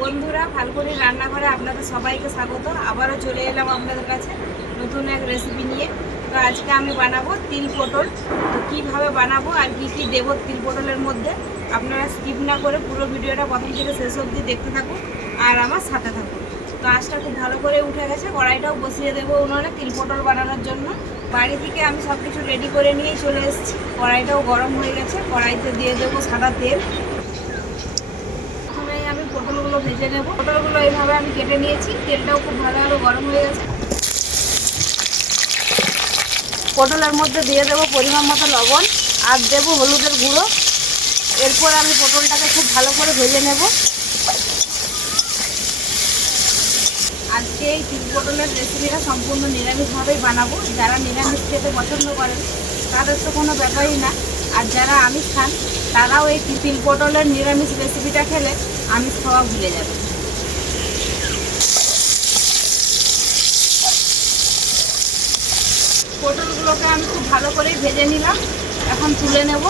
বন্ধুরা ফাল্গুনি রান্নাঘরে আপনাদের সবাইকে স্বাগত। আবারও চলে এলাম আপনাদের কাছে নতুন এক রেসিপি নিয়ে। তো আজকে আমি বানাবো তিল পটল। তো কীভাবে বানাবো আর কী কী দেবো তিল পটলের মধ্যে, আপনারা স্কিপ না করে পুরো ভিডিওটা প্রথম থেকে শেষ অবধি দেখতে থাকুন আর আমার সাথে থাকুন। তো আঁচটা খুব ভালো করে উঠে গেছে, কড়াইটাও বসিয়ে দেবো উনুনে তিল পটল বানানোর জন্য। বাড়ি থেকে আমি সব কিছু রেডি করে নিয়েই চলে এসেছি। কড়াইটাও গরম হয়ে গেছে, কড়াইতে দিয়ে দেবো সাদা তেল। পটলগুলো ভেজে নেব। পটলগুলো এইভাবে আমি কেটে নিয়েছি। তেলটাও খুব ভালোভাবে গরম হয়ে গেছে। পটলের মধ্যে দিয়ে দেবো পরিমাণ মতো লবণ আর দেবো হলুদের গুঁড়ো। এরপর আমি পটলটাকে খুব ভালো করে ভেজে নেব। আজকে এই তিল পটলের রেসিপিটা সম্পূর্ণ নিরামিষভাবেই বানাবো। যারা নিরামিষ খেতে পছন্দ করেন, তাদের তো কোনো ব্যাপারই না। আর যারা আমিষ খান, তারাও এই তিল পটলের নিরামিষ রেসিপিটা খেলে আমিষ খাওয়া ভুলে যাবে। পটলগুলোকে আমি খুব ভালো করে ভেজে নিলাম। এখন তুলে নেব।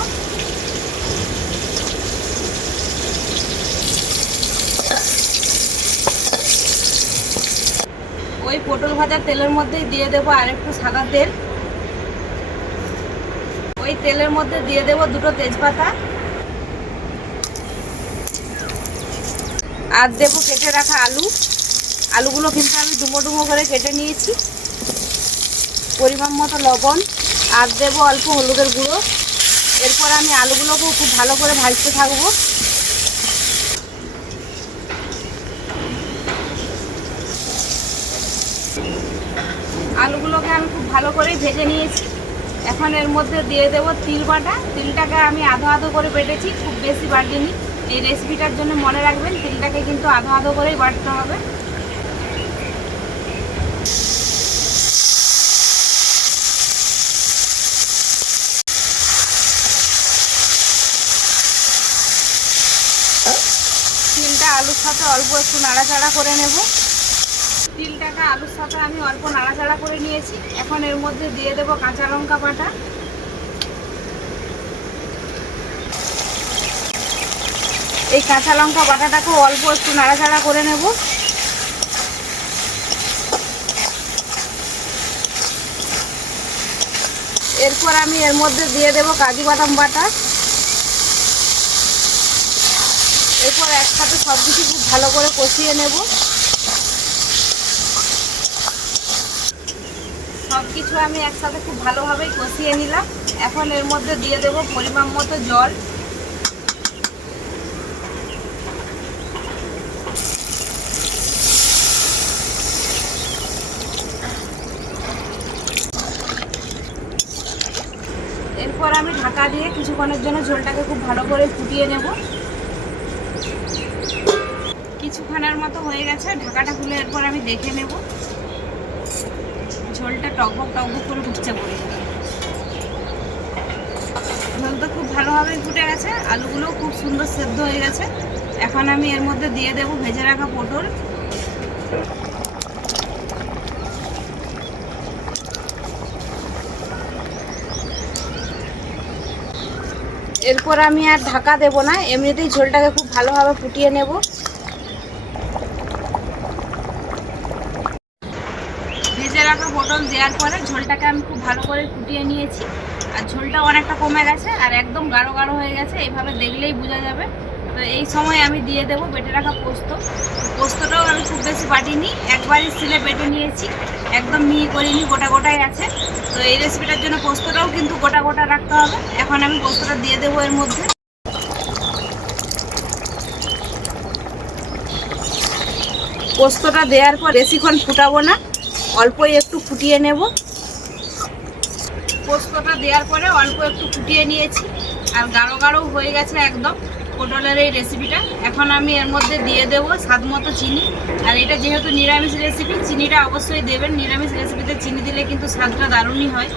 ওই পটল ভাজার তেলের মধ্যেই দিয়ে দেবো আর একটু সাদা তেল। ওই তেলের মধ্যে দিয়ে দেবো দুটো তেজপাতা। আর দেবো কেটে রাখা আলু। আলুগুলো কিন্তু আমি ডুমো ডুমো করে কেটে নিয়েছি। পরিমাণ মতো লবণ। আর দেবো অল্প হলুদের গুঁড়ো। এরপর আমি আলুগুলোকেও খুব ভালো করে ভাজতে থাকব। আলুগুলোকে আমি খুব ভালো করে ভেজে নিয়েছি। এখন এর মধ্যে দিয়ে দেবো তিল বাটা। তিলটাকে আমি আধো আধো করে বেটেছি। খুব বেশি বাটিনি। এই রেসিপিটার জন্য মনে রাখবেন, তিলটাকে কিন্তু আধো আধো করেই বাটতে হবে। তিলটা আলুর সাথে অল্প একটু নাড়াচাড়া করে নেব। তিলটাকে আলুর সাথে আমি অল্প নাড়াচাড়া করে নিয়েছি। এখন এর মধ্যে দিয়ে দেব কাঁচা লঙ্কা বাটা। এই কাঁচা লঙ্কা বাটাটাকে অল্প একটু নাড়াচাড়া করে নেব। এরপর আমি এর মধ্যে দিয়ে দেব কাজু বাদাম বাটা। এরপর একসাথে সব কিছু খুব ভালো করে কষিয়ে নেব। সব কিছু আমি একসাথে খুব ভালোভাবেই কষিয়ে নিলাম। এখন এর মধ্যে দিয়ে দেব পরিমাণ মতো জল এরপর আমি ঢাকা দিয়ে কিছুক্ষণের জন্য ঝোলটাকে খুব ভালো করে ফুটিয়ে নেব। কিছুক্ষণের মতো হয়ে গেছে, ঢাকাটা খুলে এরপর আমি দেখে নেব। ঝোলটা টকবক টকবক করে ফুটছে পড়ে ঝোল তো খুব ভালোভাবে ফুটে গেছে, আলুগুলোও খুব সুন্দর সেদ্ধ হয়ে গেছে। এখন আমি এর মধ্যে দিয়ে দেব ভেজে রাখা পটল। এরপর আমি আর ঢাকা দেব না, এমনিতেই ঝোলটাকে খুব ভালোভাবে ফুটিয়ে নেব। ভেজে রাখা পটল দেওয়ার পরে ঝোলটাকে আমি খুব ভালো করে ফুটিয়ে নিয়েছি। আর ঝোলটা অনেকটা কমে গেছে, আর একদম গাঢ় গাঢ় হয়ে গেছে, এভাবে দেখলেই বোঝা যাবে। তো এই সময় আমি দিয়ে দেবো বেটে রাখা পোস্ত। পোস্তটাও আমি খুব বেশি বাটিনি, একবারই সিলে বেটে নিয়েছি। একদম মিহি করিনি, গোটা গোটাই আছে। তো এই রেসিপিটার জন্য পোস্তটাও কিন্তু গোটা গোটা রাখতে হবে। এখন আমি পোস্তটা দিয়ে দেবো এর মধ্যে। পোস্তটা দেওয়ার পর বেশিক্ষণ ফুটাবো না, অল্পই একটু ফুটিয়ে নেব। পোস্তটা দেওয়ার পরে অল্প একটু ফুটিয়ে নিয়েছি, আর গাঢ় গাঢ় হয়ে গেছে একদম। পটলের এই রেসিপিটা এখন আমি এর মধ্যে দিয়ে দেবো স্বাদ মতো চিনি। আর এটা যেহেতু নিরামিষ রেসিপি চিনিটা অবশ্যই দেবেন। নিরামিষ রেসিপিতে চিনি দিলে কিন্তু স্বাদটা দারুণই হয়।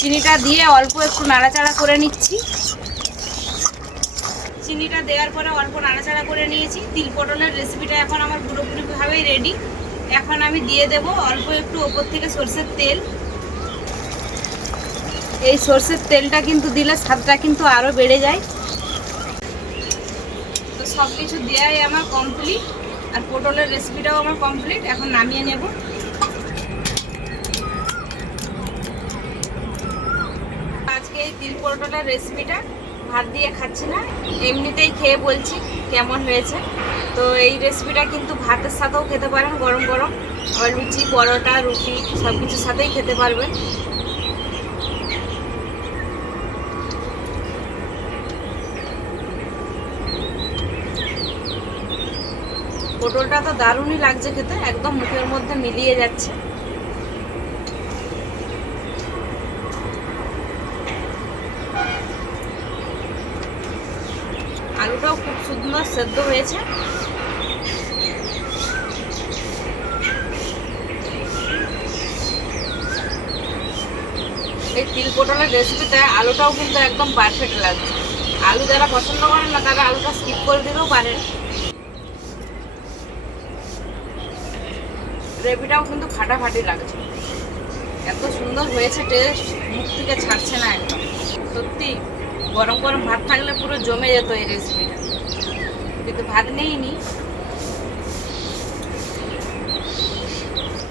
চিনিটা দিয়ে অল্প একটু নাড়াচাড়া করে নিচ্ছি। চিনিটা দেওয়ার পরে অল্প নাড়াচাড়া করে নিয়েছি। তিল পটলের রেসিপিটা এখন আমার পুরোপুরিভাবেই রেডি এখন আমি দিয়ে দেব অল্প একটু ওপর থেকে সর্ষের তেল। এই সর্ষের তেলটা কিন্তু দিলে স্বাদটা কিন্তু আরও বেড়ে যায়। তো সব কিছু দেওয়াই আমার কমপ্লিট আর পটলের রেসিপিটাও আমার কমপ্লিট এখন নামিয়ে নেব। আজকে এই তিল পটলের রেসিপিটা ভাত দিয়ে খাচ্ছি না, এমনিতেই খেয়ে বলছি কেমন হয়েছে। তো এই রেসিপিটা কিন্তু ভাতের সাথেও খেতে পারেন, গরম গরম। আবার লুচি, পরোটা, রুটি সব কিছুর সাথেই খেতে পারবেন। পটলটা তো দারুণই লাগছে খেতে, একদম মুখের মধ্যে মিলিয়ে যাচ্ছে। আলুটাও খুব সুন্দর সেদ্ধ হয়েছে। এই তিল পটলের রেসিপিতে আলুটাও কিন্তু একদম পারফেক্ট লাগছে। আলু যারা পছন্দ করেন না, তারা আলুটা স্কিপ করে দিতেও পারেন। গ্রেভিটাও কিন্তু ফাটাফাটি লাগছে। এত সুন্দর হয়েছে টেস্ট মুখ থেকে ছাড়ছে না একদম। সত্যি, গরম গরম ভাত থাকলে পুরো জমে যেত এই রেসিপিটা কিন্তু ভাত নেইনি।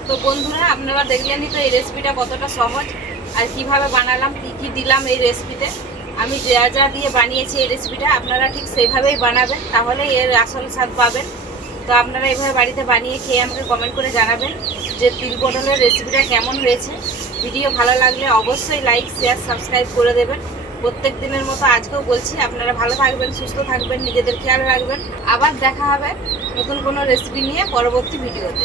তো বন্ধুরা, আপনারা দেখলেনই তো এই রেসিপিটা কতটা সহজ আর কীভাবে বানালাম, কী কী দিলাম এই রেসিপিতে আমি যা যা দিয়ে বানিয়েছি এই রেসিপিটা আপনারা ঠিক সেইভাবেই বানাবেন তাহলে এর আসল স্বাদ পাবেন। তো আপনারা এভাবে বাড়িতে বানিয়ে খেয়ে আমাকে কমেন্ট করে জানাবেন যে তিল পটলের রেসিপিটা কেমন হয়েছে। ভিডিও ভালো লাগলে অবশ্যই লাইক শেয়ার সাবস্ক্রাইব করে দেবেন। প্রত্যেক দিনের মতো আজকেও বলছি, আপনারা ভালো থাকবেন, সুস্থ থাকবেন, নিজেদের খেয়াল রাখবেন। আবার দেখা হবে নতুন কোনো রেসিপি নিয়ে পরবর্তী ভিডিওতে